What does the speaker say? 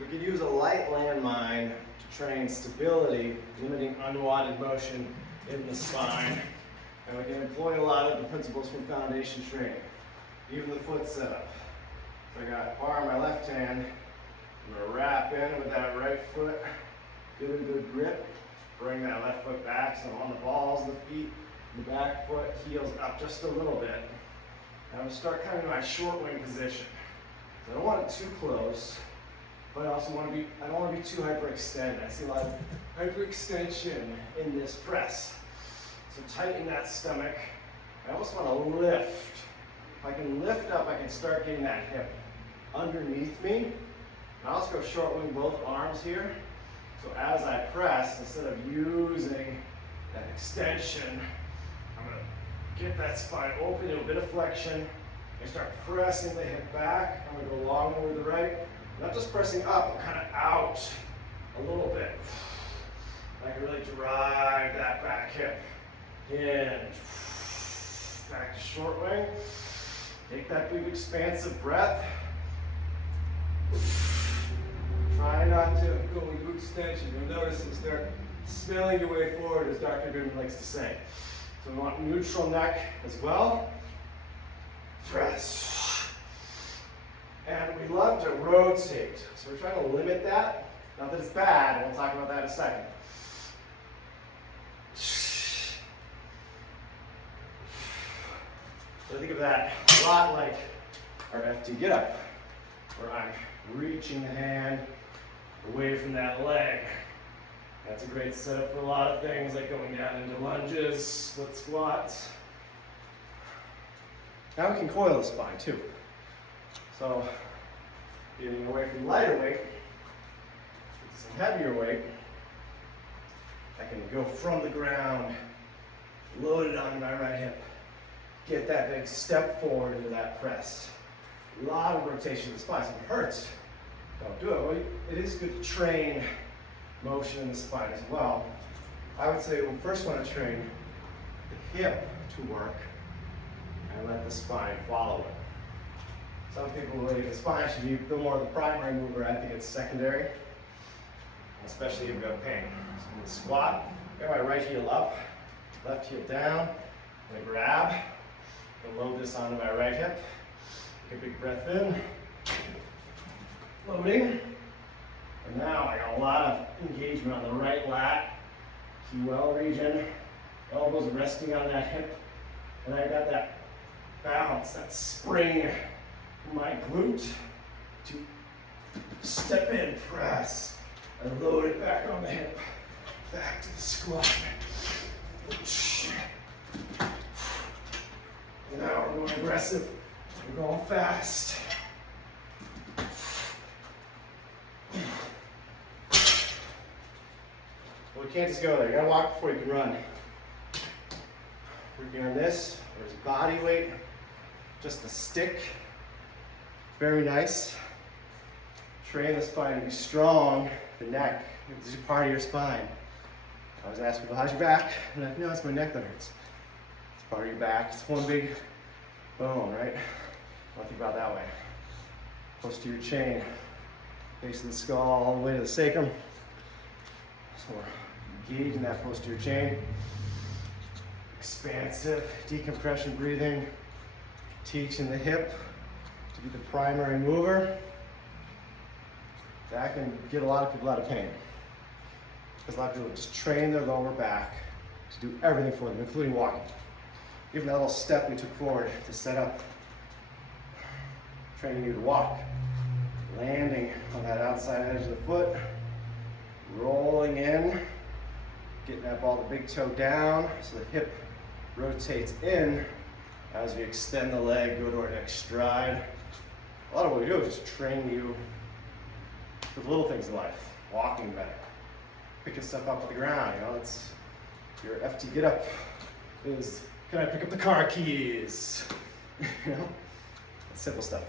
We could use a light landmine to train stability, limiting unwanted motion in the spine. And we can employ a lot of the principles from foundation training, even the foot setup. So I got bar in my left hand. I'm going to wrap in with that right foot, get a good grip, bring that left foot back so I'm on the balls of the feet, the back foot heels up just a little bit. And I'm going to start kind of in my short wing position. So I don't want it too close, but I also want to be, I don't want to be too hyperextended. I see a lot of hyperextension in this press. So tighten that stomach. I almost want to lift. If I can lift up, I can start getting that hip underneath me. And I'll also go short wing both arms here. So as I press, instead of using that extension, I'm going to get that spine open, do a bit of flexion, and start pressing the hip back. I'm going to go long with the right. Not just pressing up, but kind of out a little bit. I can really drive that back hip. Hinge. Back to short wing. Take that big expansive breath. Try not to go into extension. You'll notice you start smelling your way forward, as Dr. Goodman likes to say. So we want neutral neck as well. Press. And we love to rotate. So we're trying to limit that. Not that it's bad, we'll talk about that in a second. So think of that a lot like our FT get up, where I'm reaching the hand away from that leg. That's a great setup for a lot of things, like going down into lunges, split squats. Now we can coil the spine too. So, getting away from lighter weight, some heavier weight, I can go from the ground, load it onto my right hip, get that big step forward into that press. A lot of rotation of the spine. So if it hurts, don't do it. Well, it is good to train motion in the spine as well. I would say we first want to train the hip to work and let the spine follow it. Some people believe the spine should be a bit more of the primary mover. I think it's secondary, especially if you've got pain. So I'm going to squat, get my right heel up, left heel down. I'm going to grab and load this onto my right hip. Take a big breath in, loading. And now I got a lot of engagement on the right lat, QL region, elbows resting on that hip. And I got that balance, that spring in my glute to step in, press, and load it back on the hip. Back to the squat. And now we're going aggressive. We're going fast. Well, you can't just go there. You gotta walk before you can run. Working on this, there's body weight, just a stick. Very nice. Train the spine to be strong. The neck, this is part of your spine. I always ask people, how's your back? And I'm like, no, it's my neck that hurts. It's part of your back. It's one big bone, right? Don't think about it that way. Posterior chain, base of the skull, all the way to the sacrum. So we're engaging that posterior chain. Expansive decompression breathing. Teaching the hip to be the primary mover. That can get a lot of people out of pain. Because a lot of people just train their lower back to do everything for them, including walking. Even that little step we took forward to set up, training you to walk. Landing on that outside edge of the foot, rolling in, getting that ball, the big toe down, so the hip rotates in as we extend the leg, go to our next stride. A lot of what we do is just train you for the little things in life. Walking better, picking stuff up off the ground, you know, it's your FT get up is, can I pick up the car keys? You know, simple stuff.